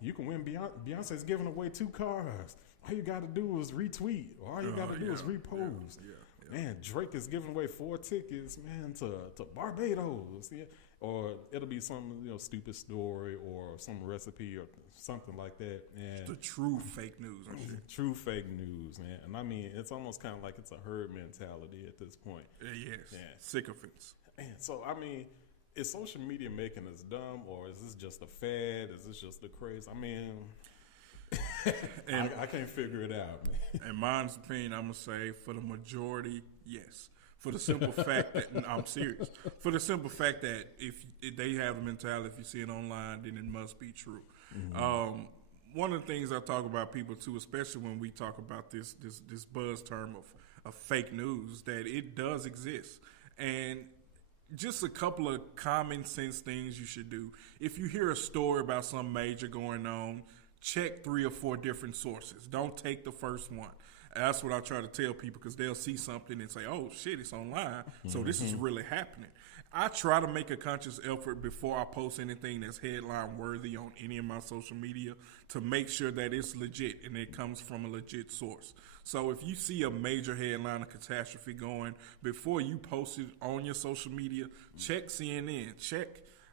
you can win. Beyonce's giving away 2 cars. All you got to do is retweet. Or all you got to do is repost. Man, Drake is giving away 4 tickets, man, to Barbados. Yeah. Or it'll be some stupid story or some recipe or something like that. And the true fake news and shit. True fake news, man. And I mean, it's almost kind of like it's a herd mentality at this point. Yes. Yeah. Sycophants. Man, so I mean, is social media making us dumb, or is this just a fad? Is this just a craze? I mean, I can't figure it out, man. In my opinion, I'm gonna say for the majority, yes. For the simple fact that I'm serious. For the simple fact that if they have the mentality, if you see it online, then it must be true. Mm-hmm. One of the things I talk about people too, especially when we talk about this buzz term of fake news, that it does exist, and just a couple of common sense things you should do. If you hear a story about something major going on, check 3 or 4 different sources. Don't take the first one. That's what I try to tell people, because they'll see something and say, oh, shit, it's online, so this is really happening. I try to make a conscious effort before I post anything that's headline worthy on any of my social media to make sure that it's legit and it comes from a legit source. So if you see a major headline of catastrophe going, before you post it on your social media, check CNN, check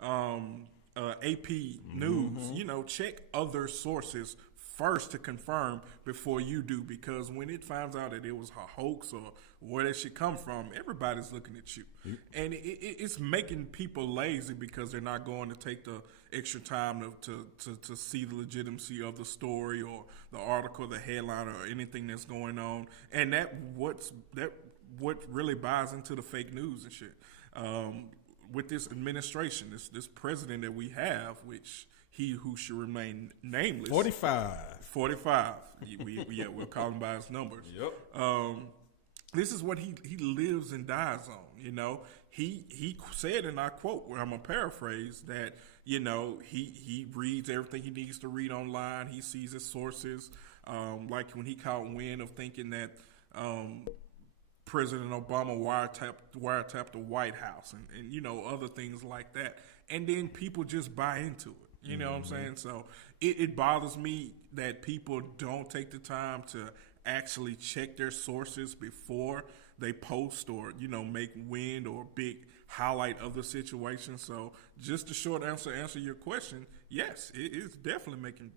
AP News, check other sources first to confirm before you do, because when it finds out that it was a hoax or where that shit come from, everybody's looking at you. And it's making people lazy because they're not going to take the extra time to see the legitimacy of the story or the article, the headline, or anything that's going on. And what really buys into the fake news and shit. With this administration, this president that we have, which he who should remain nameless. 45. We'll call him by his numbers. Yep. This is what he lives and dies on. He said, and I quote, where I'm gonna paraphrase, that he reads everything he needs to read online. He sees his sources. Like when he caught wind of thinking that President Obama wiretapped the White House and other things like that, and then people just buy into it. You know what I'm saying? So it bothers me that people don't take the time to actually check their sources before they post or, make wind or big highlight of the situation. So just the short answer your question, yes, it is definitely making,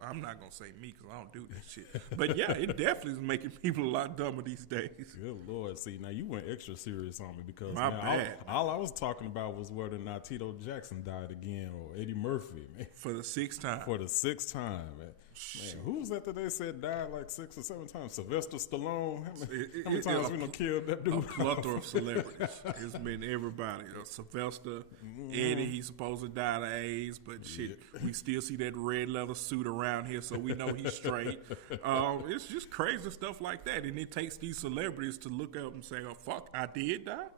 I'm not going to say me because I don't do that shit. But yeah, it definitely is making people a lot dumber these days. Good Lord. See, now you went extra serious on me because My bad. All I was talking about was whether or not Tito Jackson died again or Eddie Murphy, man. For the 6th time. For the 6th time, man. Man, who was that they said died like 6 or 7 times? Sylvester Stallone? How many times we done killed that dude? A plethora of celebrities. It's been everybody. Sylvester, Eddie, he's supposed to die of AIDS, but shit, we still see that red leather suit around here, so we know he's straight. It's just crazy stuff like that, and it takes these celebrities to look up and say, oh, fuck, I did die?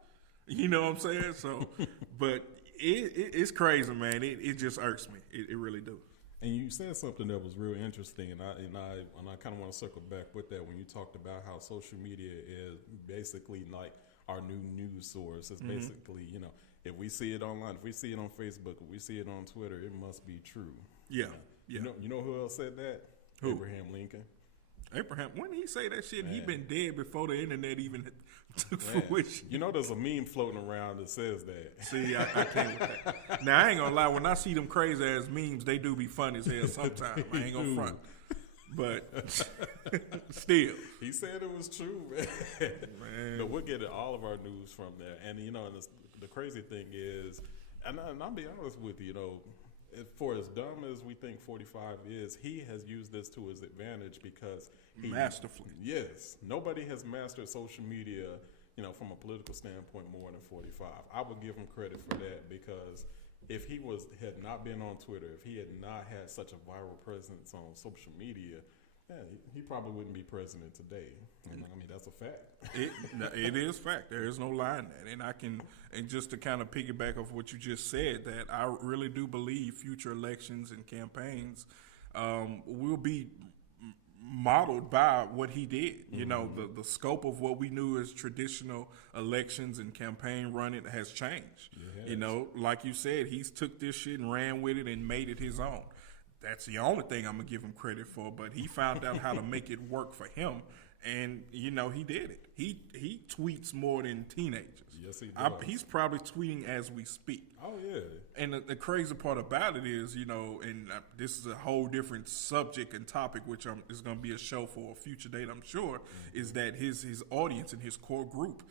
You know what I'm saying? So, but it's crazy, man. It just irks me. It really do. And you said something that was real interesting, and I kind of want to circle back with that when you talked about how social media is basically like our new news source. It's basically, if we see it online, if we see it on Facebook, if we see it on Twitter, it must be true. Yeah. You know who else said that? Who? Abraham Lincoln. Abraham, when he say that shit, Man. he been dead before the internet even took fruition. There's a meme floating around that says that. See, I can't with that. Now, I ain't gonna lie, when I see them crazy ass memes, they do be funny as hell sometimes. I ain't gonna front. But still. He said it was true, man. But we'll get all of our news from there. And, the crazy thing is, and I'll be honest with you, for as dumb as we think 45 is, he has used this to his advantage because masterfully. Yes. Nobody has mastered social media, from a political standpoint more than 45. I would give him credit for that because if he had not been on Twitter, if he had not had such a viral presence on social media, he probably wouldn't be president today. And I mean, that's a fact. It is fact. There is no lie in that. And just to kind of piggyback off what you just said, that I really do believe future elections and campaigns will be modeled by what he did. The scope of what we knew as traditional elections and campaign running has changed. Like you said, he's took this shit and ran with it and made it his own. that's the only thing I'm gonna give him credit for. But he found out how to make it work for him, and he did it. He tweets more than teenagers. Yes, he does. He's probably tweeting as we speak. Oh yeah. And the crazy part about it is, this is a whole different subject and topic, which is going to be a show for a future date, I'm sure, is that his audience and his core group,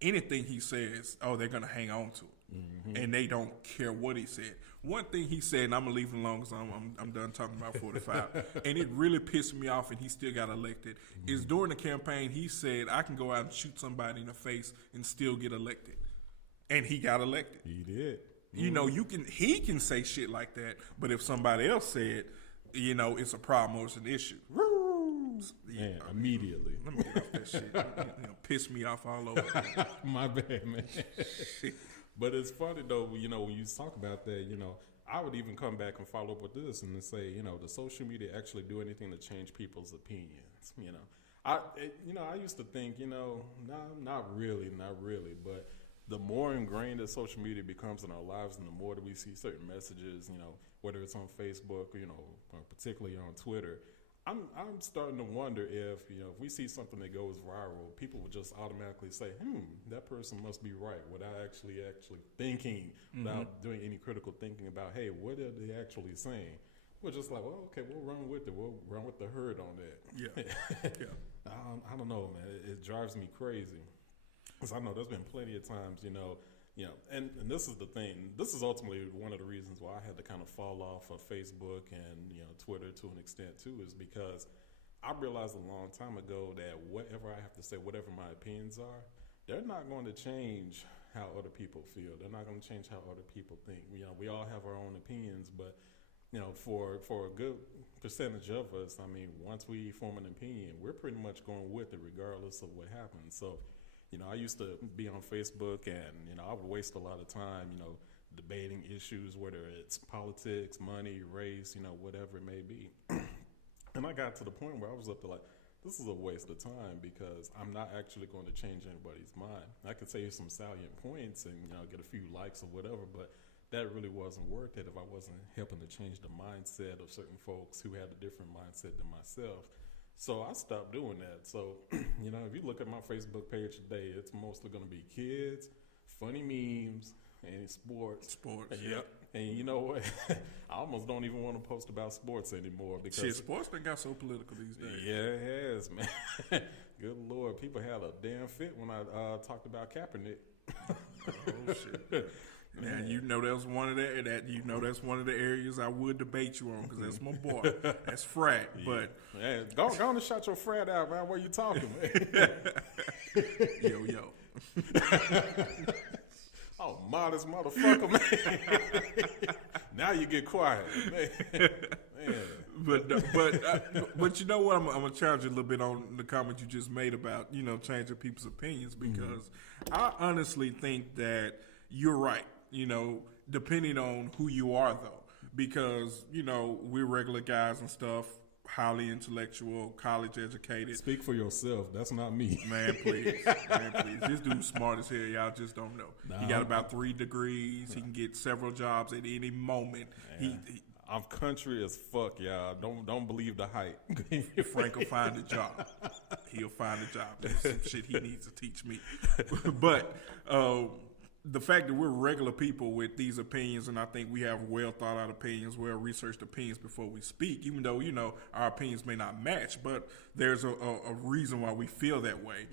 anything he says, they're going to hang on to it. And they don't care what he said. One thing he said, and I'm going to leave it alone because I'm done talking about 45, and it really pissed me off, and he still got elected, is during the campaign, he said, I can go out and shoot somebody in the face and still get elected. And he got elected. He did. He can say shit like that, but if somebody else said, it's a problem or it's an issue. Man, immediately. Let me get off that shit. Piss me off all over. My bad, man. But it's funny though, when you talk about that, I would even come back and follow up with this and say, does social media actually do anything to change people's opinions? I used to think, not really, but the more ingrained that social media becomes in our lives, and the more that we see certain messages, whether it's on Facebook, or particularly on Twitter, I'm starting to wonder if we see something that goes viral, people would just automatically say, that person must be right, without actually thinking, without doing any critical thinking about, hey, what are they actually saying? We're just like, well, okay, we'll run with it. We'll run with the herd on that. Yeah. I don't know, man. It drives me crazy. Because I know there's been plenty of times, and this is the thing. This is ultimately one of the reasons why I had to kind of fall off of Facebook and, Twitter to an extent too, is because I realized a long time ago that whatever I have to say, whatever my opinions are, they're not going to change how other people feel. They're not going to change how other people think. We all have our own opinions, but for a good percentage of us, once we form an opinion, we're pretty much going with it regardless of what happens. So, I used to be on Facebook and, I would waste a lot of time, debating issues, whether it's politics, money, race, whatever it may be. And I got to the point where I was up to like, this is a waste of time because I'm not actually going to change anybody's mind. I could say some salient points and, get a few likes or whatever, but that really wasn't worth it if I wasn't helping to change the mindset of certain folks who had a different mindset than myself. So I stopped doing that. So, if you look at my Facebook page today, it's mostly going to be kids, funny memes, and sports. Yep. And you know what? I almost don't even want to post about sports anymore because sports done got so political these days. Yeah, it has, man. Good Lord, people had a damn fit when I talked about Kaepernick. Oh shit. Man, that's one of the areas I would debate you on because that's my boy. That's frat, but go on and shout your frat out, man. What you talking, man? Yo. Oh, modest motherfucker, man. Now you get quiet, man. But you know what? I'm gonna challenge you a little bit on the comment you just made about changing people's opinions because I honestly think that you're right. Depending on who you are, though, because, we're regular guys and stuff, highly intellectual, college educated. Speak for yourself. That's not me. Man, please. This dude's smart as hell. Y'all just don't know. Nah, he got about 3 degrees. He can get several jobs at any moment. I'm country as fuck, y'all. Don't believe the hype. Frank will find a job. He'll find a job. There's some shit he needs to teach me. But the fact that we're regular people with these opinions, and I think we have well thought out opinions, well researched opinions before we speak, even though, our opinions may not match, but there's a reason why we feel that way.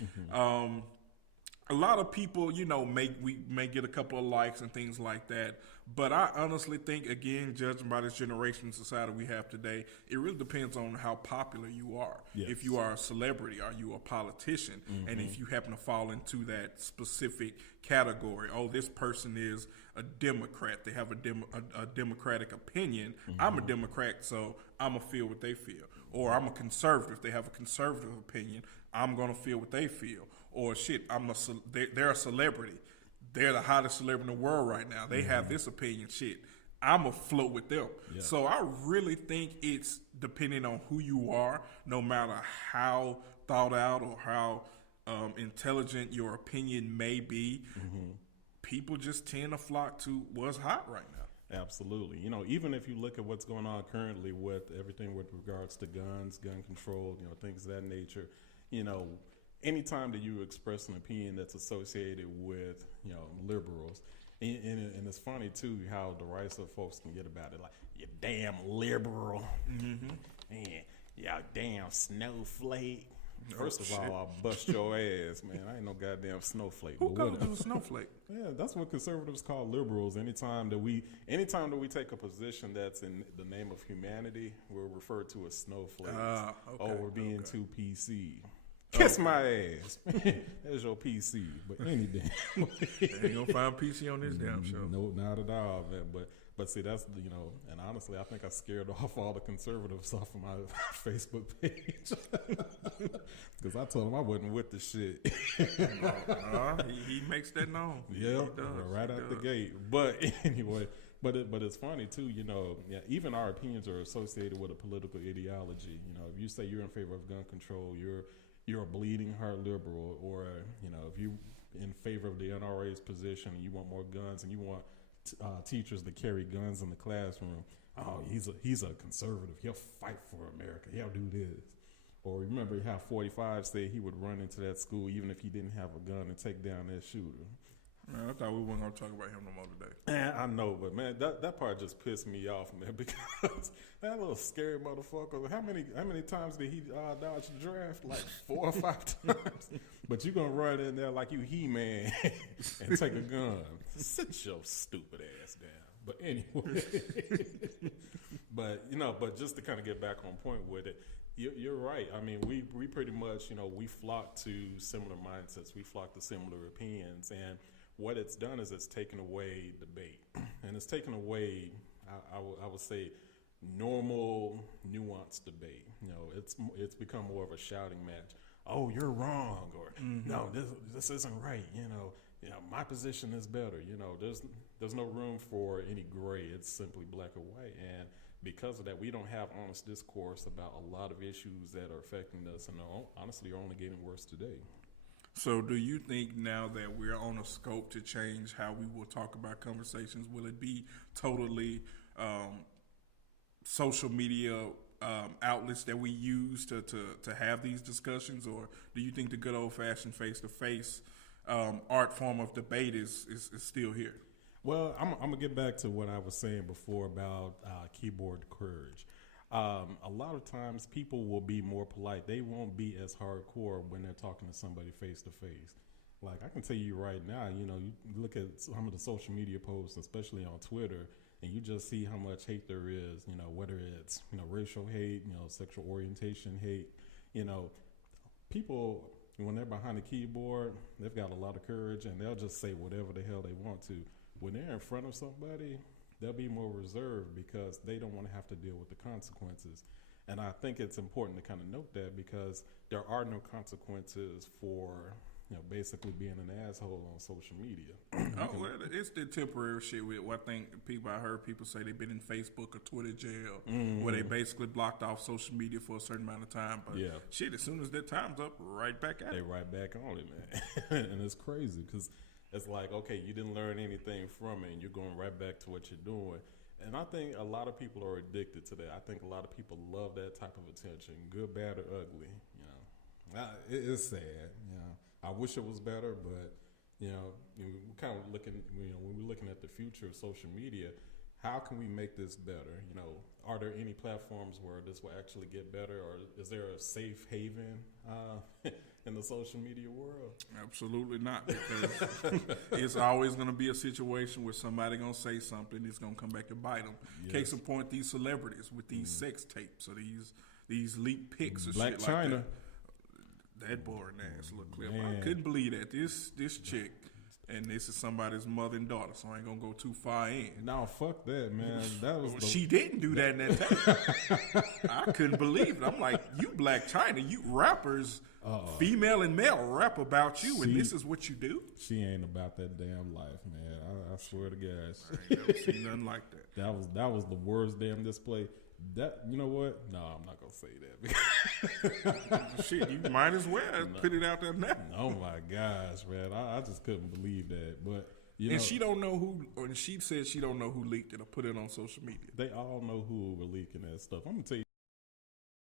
A lot of people, we may get a couple of likes and things like that. But I honestly think, again, judging by this generation and society we have today, it really depends on how popular you are. Yes. If you are a celebrity, are you a politician? And if you happen to fall into that specific category, this person is a Democrat. They have a Democratic opinion. I'm a Democrat, so I'm going to feel what they feel. Or I'm a conservative. They have a conservative opinion. I'm going to feel what they feel. Or shit, they're a celebrity. They're the hottest celebrity in the world right now. They have this opinion. Shit, I'm going to float with them. Yeah. So I really think it's depending on who you are, no matter how thought out or how intelligent your opinion may be, people just tend to flock to what's hot right now. Absolutely. You know, even if you look at what's going on currently with everything with regards to guns, gun control, you know, things of that nature, you know, anytime that you express an opinion that's associated with, you know, liberals, and it's funny, too, how derisive folks can get about it. Like, you damn liberal. Mm-hmm. Man, y'all damn snowflake. First of all, I'll bust your ass, man. I ain't no goddamn snowflake. Who calls you a snowflake? Yeah, that's what conservatives call liberals. Anytime that we take a position that's in the name of humanity, we're referred to as snowflakes. Okay, we're being too PC. Kiss my ass. There's your PC. But any damn ain't gonna find PC on this damn show. No, not at all, man. But see, that's, you know, and honestly, I think I scared off all the conservatives off of my Facebook page. Because I told them I wasn't with the shit. He makes that known. Yeah, right out the gate. But anyway, but it's funny too, you know, yeah, even our opinions are associated with a political ideology. You know, if you say you're in favor of gun control, you're a bleeding heart liberal, or, you know, if you in favor of the NRA's position and you want more guns and you want teachers to carry guns in the classroom, oh, he's a conservative. He'll fight for America. He'll do this. Or remember how 45 said he would run into that school even if he didn't have a gun and take down that shooter. Man, I thought we weren't going to talk about him no more today. Man, I know, but man, that part just pissed me off, man, because that little scary motherfucker. How many times did he dodge the draft? Like 4 or 5 times. But you gonna run in there like you He-Man and take a gun? Sit your stupid ass down. But anyway, but just to kind of get back on point with it. You're right. I mean, we pretty much, you know, we flock to similar mindsets. We flock to similar opinions, and what it's done is it's taken away debate, and it's taken away, I would say, normal, nuanced debate. You know, it's become more of a shouting match. Oh, you're wrong, or no, this isn't right. You know, my position is better. You know, there's no room for any gray. It's simply black or white, and because of that, we don't have honest discourse about a lot of issues that are affecting us, and honestly are only getting worse today. So do you think now that we're on a scope to change how we will talk about conversations, will it be totally social media outlets that we use to have these discussions, or do you think the good old-fashioned face-to-face art form of debate is still here? Well, I'm going to get back to what I was saying before about keyboard courage. A lot of times people will be more polite. They won't be as hardcore when they're talking to somebody face to face. Like, I can tell you right now, you know, you look at some of the social media posts, especially on Twitter, and you just see how much hate there is, you know, whether it's, you know, racial hate, you know, sexual orientation hate. You know, people, when they're behind the keyboard, they've got a lot of courage, and they'll just say whatever the hell they want to. When they're in front of somebody, they'll be more reserved because they don't want to have to deal with the consequences. And I think it's important to kind of note that, because there are no consequences for, you know, basically being an asshole on social media. Well, it's the temporary shit with what I heard people say they've been in Facebook or Twitter jail, where they basically blocked off social media for a certain amount of time. But shit, as soon as their time's up, right back at it. They right back on it, man. And it's crazy because it's like, okay, you didn't learn anything from it, and you're going right back to what you're doing. And I think a lot of people are addicted to that. I think a lot of people love that type of attention, good, bad, or ugly. You know, it's sad. You know, I wish it was better, but you know, we're kind of looking. You know, when we're looking at the future of social media, how can we make this better? You know, are there any platforms where this will actually get better, or is there a safe haven in the social media world? Absolutely not, because it's always going to be a situation where somebody going to say something, it's going to come back to bite them. Yes. Case in point, these celebrities with these sex tapes or these leaked pics or Black shit China. like that. That boring ass little clip. Man. I couldn't believe that. This chick, and this is somebody's mother and daughter, so I ain't going to go too far in. No, fuck that, man. That was she didn't do that in that tape. I couldn't believe it. I'm like, you Black China, you rappers, female and male rap about you, and this is what you do? She ain't about that damn life, man. I swear to God. I ain't never seen nothing like that. That was the worst damn display. That, you know what? No, I'm not gonna say that. Shit, you might as well put it out there now. Oh my gosh, man! I just couldn't believe that. And she don't know who, or she said she don't know who leaked it or put it on social media. They all know who were leaking that stuff. I'm gonna tell you.